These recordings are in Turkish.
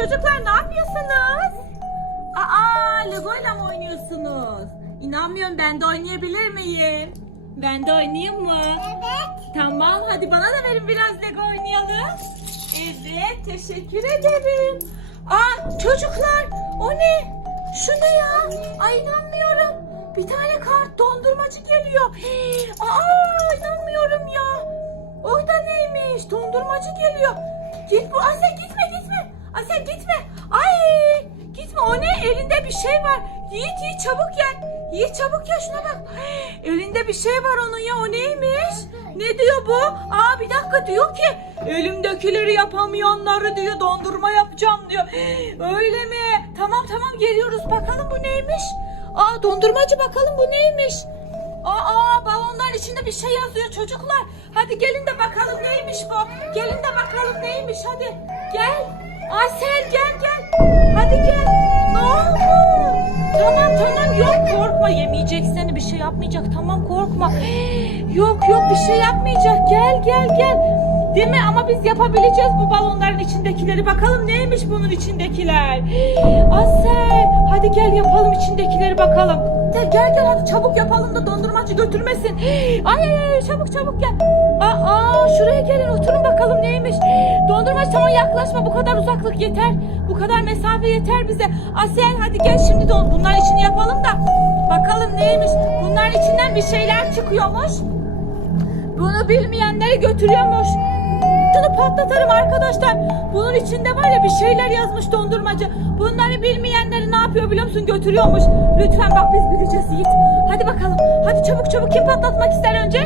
Çocuklar ne yapıyorsunuz? Aa Lego ile mi oynuyorsunuz? İnanmıyorum ben de oynayabilir miyim? Ben de oynayayım mı? Evet. Tamam hadi bana da verin biraz Lego oynayalım. Evet teşekkür ederim. Aa çocuklar o ne? Şu ne ya? Ay inanmıyorum. Bir tane kart dondurmacı geliyor. Aa inanmıyorum ya. O da neymiş? Dondurmacı geliyor. Git bu Asya gitme Ay sen gitme. Ay gitme o ne elinde bir şey var. Yiğit yiğit çabuk gel. Yiğit çabuk ya şuna bak. Elinde bir şey var onun ya o neymiş? Ne diyor bu? Aa bir dakika diyor ki elimdekileri yapamayanları diyor dondurma yapacağım diyor. Öyle mi? Tamam tamam geliyoruz bakalım bu neymiş? Aa dondurmacı bakalım bu neymiş? Aa balonlar içinde bir şey yazıyor çocuklar. Hadi gelin de bakalım neymiş bu. Gelin de bakalım neymiş hadi. Gel. Asel gel gel. Hadi gel. Ne oldu? Tamam tamam yok korkma yemeyecek seni bir şey yapmayacak tamam korkma. yok yok bir şey yapmayacak gel gel gel. Değil mi? Ama biz yapabileceğiz bu balonların içindekileri. Bakalım neymiş bunun içindekiler. Asel hadi gel yapalım içindekileri bakalım gel gel gel hadi çabuk yapalım da dondurmacı götürmesin. Ay ay ay çabuk çabuk gel. Aa, aa şuraya gelin oturun bakalım neymiş. Dondurmacı tamam yaklaşma bu kadar uzaklık yeter. Bu kadar mesafe yeter bize. Asiye hadi gel şimdi don bunlar için yapalım da bakalım neymiş. Bunlar içinden bir şeyler çıkıyormuş. Bunu bilmeyenleri götürüyormuş. Bunu patlatarım arkadaşlar. Bunun içinde var ya bir şeyler yazmış dondurmacı. Bunları bilmeyenler yapıyor biliyor musun? Götürüyormuş. Lütfen bak biz bileceğiz Yiğit. Hadi bakalım. Hadi çabuk çabuk kim patlatmak ister önce?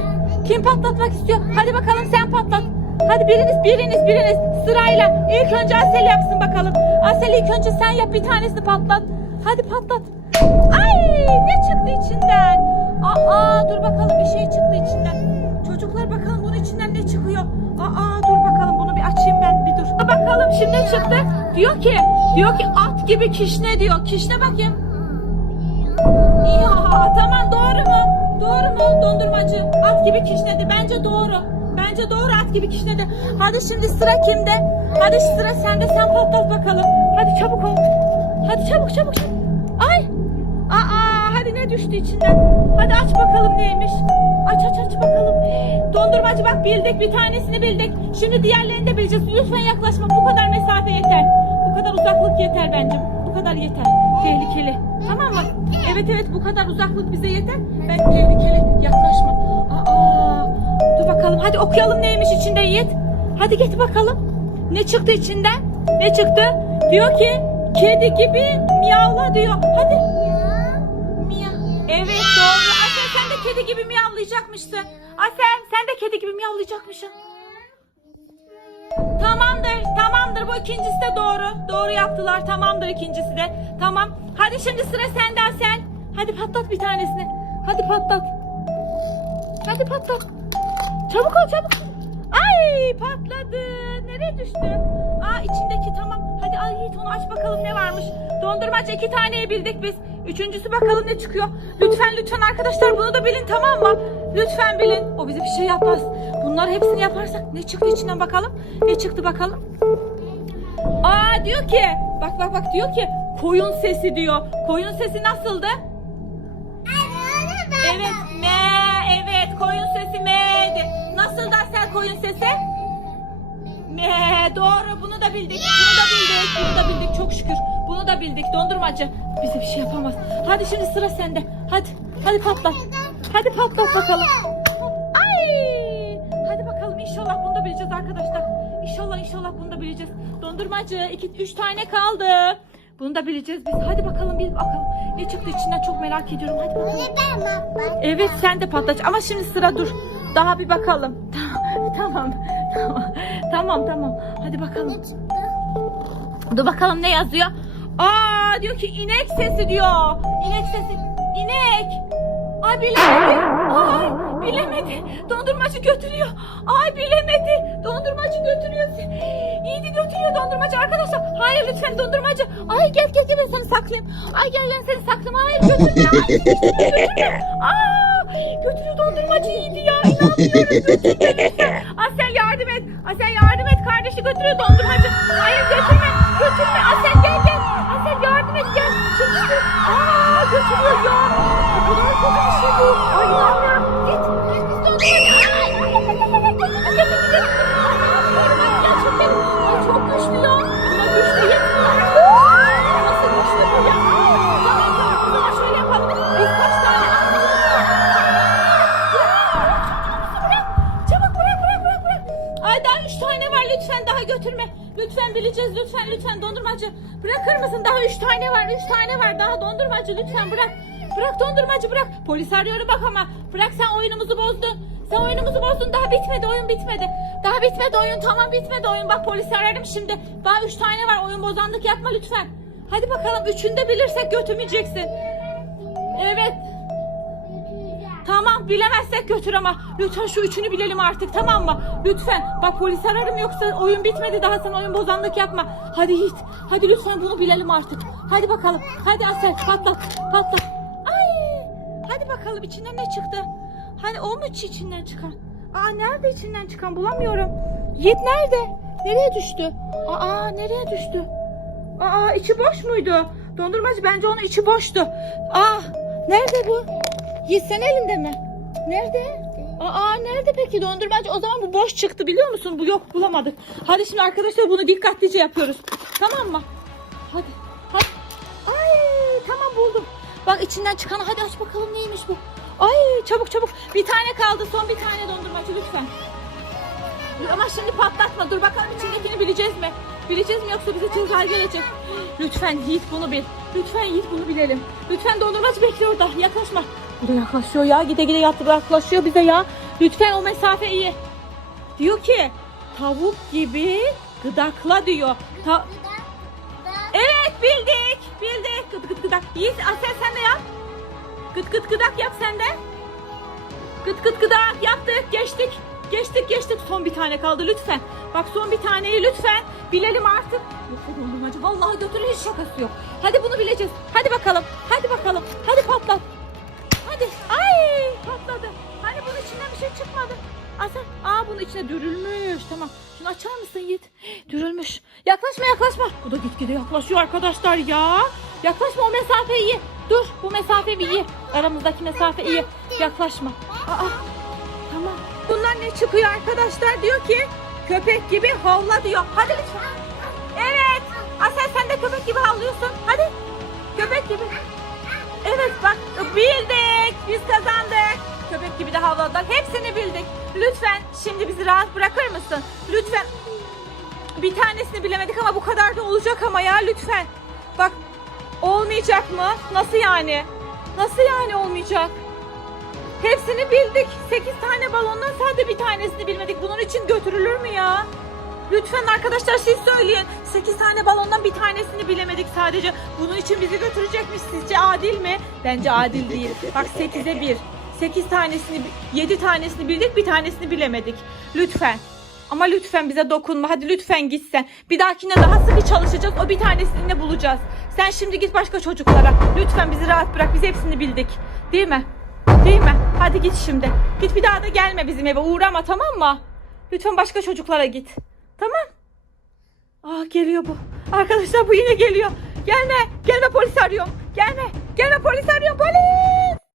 Kim patlatmak istiyor? Hadi bakalım sen patlat. Hadi biriniz biriniz biriniz sırayla. İlk önce Asel yapsın bakalım. Asel ilk önce sen yap bir tanesini patlat. Hadi patlat. Ay ne çıktı içinden? Aa dur bakalım bir şey çıktı içinden. Çocuklar bakalım bunun içinden ne çıkıyor? Aa dur bakalım bunu bir açayım ben bir dur. Bakalım şimdi ne çıktı. Diyor ki Diyor ki at gibi kişne diyor. Kişne bakayım. Ya tamam doğru mu? Doğru mu dondurmacı? At gibi kişnedi. Bence doğru. Bence doğru at gibi kişnedi. Hadi şimdi sıra kimde? Hadi sıra sende. Sen patlat bakalım. Hadi çabuk ol. Hadi çabuk çabuk çabuk. Ay. Aa hadi ne düştü içinden? Hadi aç bakalım neymiş. Aç aç aç bakalım. Dondurmacı bak bildik bir tanesini bildik. Şimdi diğerlerini de bileceğiz. Lütfen yaklaşma bu kadar mesafe yeter kadar uzaklık yeter bence. Bu kadar yeter. Tehlikeli. Tamam mı? Evet evet bu kadar uzaklık bize yeter. Ben tehlikeli yaklaşma. Aa, dur bakalım. Hadi okuyalım neymiş içinde Yiğit. Hadi git bakalım. Ne çıktı içinden? Ne çıktı? Diyor ki kedi gibi miyavla diyor. Hadi. Miyav. Evet doğru. Asen sen de kedi gibi miyavlayacakmışsın. Asen sen de kedi gibi miyavlayacakmışsın. Tamamdır bu ikincisi de doğru. Doğru yaptılar. Tamamdır ikincisi de. Tamam. Hadi şimdi sıra senden sen. Hadi patlat bir tanesini. Hadi patlat. Hadi patlat. Çabuk ol çabuk. Ay patladı. Nereye düştü? Aa içindeki tamam. Hadi al Yiğit onu aç bakalım ne varmış. Dondurmaç iki taneyi bildik biz. Üçüncüsü bakalım ne çıkıyor. Lütfen lütfen arkadaşlar bunu da bilin tamam mı? Lütfen bilin. O bize bir şey yapmaz. bunları hepsini yaparsak ne çıktı içinden bakalım? Ne çıktı bakalım? Aa diyor ki bak bak bak diyor ki koyun sesi diyor. Koyun sesi nasıldı? Evet me evet koyun sesi meydi. Nasıl sen koyun sesi? Me doğru bunu da bildik. Bunu da bildik. Bunu da bildik çok şükür. Bunu da bildik dondurmacı. Bize bir şey yapamaz. Hadi şimdi sıra sende. Hadi hadi patla. Hadi patlat bakalım. Ay! Hadi bakalım inşallah bunu da bileceğiz arkadaşlar. İnşallah inşallah bunu da bileceğiz. Dondurmacı iki, üç tane kaldı. Bunu da bileceğiz biz. Hadi bakalım biz bakalım. Ne çıktı içinden çok merak ediyorum. Hadi bakalım. Evet sen de patlaç. Ama şimdi sıra dur. Daha bir bakalım. tamam. Tamam. Tamam tamam. Hadi bakalım. Dur bakalım ne yazıyor. Aa diyor ki inek sesi diyor. İnek sesi. İnek. Ay bilemedim. Ay. Bilemedi. Dondurmacı götürüyor. Ay bilemedi. Dondurmacı götürüyor. Yiğidi götürüyor dondurmacı arkadaşlar. Hayır lütfen dondurmacı. Ay gel gel gel ben seni saklayayım. Ay gel ben seni saklayayım. Hayır götürme. Hayır götürme. Aa, götürüyor dondurmacı yiğidi ya. İnanmıyorum. Asel yardım et. Asel yardım et. Kardeşi götürüyor dondurmacı. Hayır götürme. Götürme. Asel gel gel. Asel yardım et gel. Çekil. Aa götürüyor ya. Bu kadar kötü bir şey bu. Ay inanmıyorum. lütfen lütfen dondurmacı bırakır mısın? Daha üç tane var üç tane var daha dondurmacı lütfen bırak. Bırak dondurmacı bırak. Polis arıyorum bak ama. Bırak sen oyunumuzu bozdun. Sen oyunumuzu bozdun daha bitmedi oyun bitmedi. Daha bitmedi oyun tamam bitmedi oyun. Bak polisi ararım şimdi. Daha üç tane var oyun bozandık yapma lütfen. Hadi bakalım üçünde bilirsek götümeyeceksin. Evet Tamam bilemezsek götür ama lütfen şu üçünü bilelim artık tamam mı? Lütfen bak polis ararım yoksa oyun bitmedi daha sen oyun bozanlık yapma. Hadi git hadi lütfen bunu bilelim artık. Hadi bakalım hadi Asel patlat patlat. Ay hadi bakalım içinden ne çıktı? Hani o mu içinden çıkan? Aa nerede içinden çıkan bulamıyorum. yet nerede? Nereye düştü? Aa nereye düştü? Aa içi boş muydu? Dondurmacı bence onun içi boştu. Aa nerede bu? Gitsen elinde mi? Nerede? Aa nerede peki dondurmacı? O zaman bu boş çıktı biliyor musun? Bu yok bulamadık. Hadi şimdi arkadaşlar bunu dikkatlice yapıyoruz. Tamam mı? Hadi. Hadi. Ay tamam buldum. Bak içinden çıkan hadi aç bakalım neymiş bu. Ay çabuk çabuk. Bir tane kaldı. Son bir tane dondurmacı lütfen. Ama şimdi patlatma. Dur bakalım içindekini bileceğiz mi? Bileceğiz mi yoksa bize ceza gelecek? Lütfen Yiğit bunu bil. Lütfen Yiğit bunu bilelim. Lütfen dondurmacı bekle orada. Yaklaşma. Bu da yaklaşıyor ya. Gide gide yaklaşıyor bize ya. Lütfen o mesafe iyi. Diyor ki tavuk gibi gıdakla diyor. Ta evet bildik. Bildik. Gıt gıt gıdak. Yiğit Asel sen de yap. Gıt gıt gıdak yap sen de. Gıt gıt gıdak yaptık. Geçtik. Geçtik geçtik. Son bir tane kaldı lütfen. Bak son bir taneyi lütfen. Bilelim artık. Yok acaba? Vallahi götürün hiç şakası yok. Hadi bunu bileceğiz. Hadi bakalım. Hadi bakalım. Hadi bir şey çıkmadı. Aslan, aa bunun içine dürülmüş. Tamam. Şunu açar mısın Yiğit? Dürülmüş. Yaklaşma yaklaşma. Bu da gitgide yaklaşıyor arkadaşlar ya. Yaklaşma o mesafe iyi. Dur bu mesafe iyi. Aramızdaki mesafe iyi. Yaklaşma. Aa, tamam. Bundan ne çıkıyor arkadaşlar? Diyor ki köpek gibi havla diyor. Hadi lütfen. Evet. Asel sen de köpek gibi havlıyorsun. Hadi. Köpek gibi. Evet bak bildik. Biz kazandık köpek gibi de havladılar. Hepsini bildik. Lütfen şimdi bizi rahat bırakır mısın? Lütfen bir tanesini bilemedik ama bu kadar da olacak ama ya lütfen. Bak olmayacak mı? Nasıl yani? Nasıl yani olmayacak? Hepsini bildik. 8 tane balondan sadece bir tanesini bilmedik. Bunun için götürülür mü ya? Lütfen arkadaşlar siz söyleyin. 8 tane balondan bir tanesini bilemedik sadece. Bunun için bizi götürecekmiş. Sizce adil mi? Bence adil değil. Bak 8'e 1. 8 tanesini, 7 tanesini bildik, bir tanesini bilemedik. Lütfen. Ama lütfen bize dokunma. Hadi lütfen gitsen. Bir dahakine daha sıkı çalışacak. O bir tanesini de bulacağız. Sen şimdi git başka çocuklara. Lütfen bizi rahat bırak. Biz hepsini bildik. Değil mi? Değil mi? Hadi git şimdi. Git bir daha da gelme bizim eve. Uğrama tamam mı? Lütfen başka çocuklara git. Tamam. Ah geliyor bu. Arkadaşlar bu yine geliyor. Gelme. Gelme polis arıyorum. Gelme. Gelme polis arıyorum. Polis.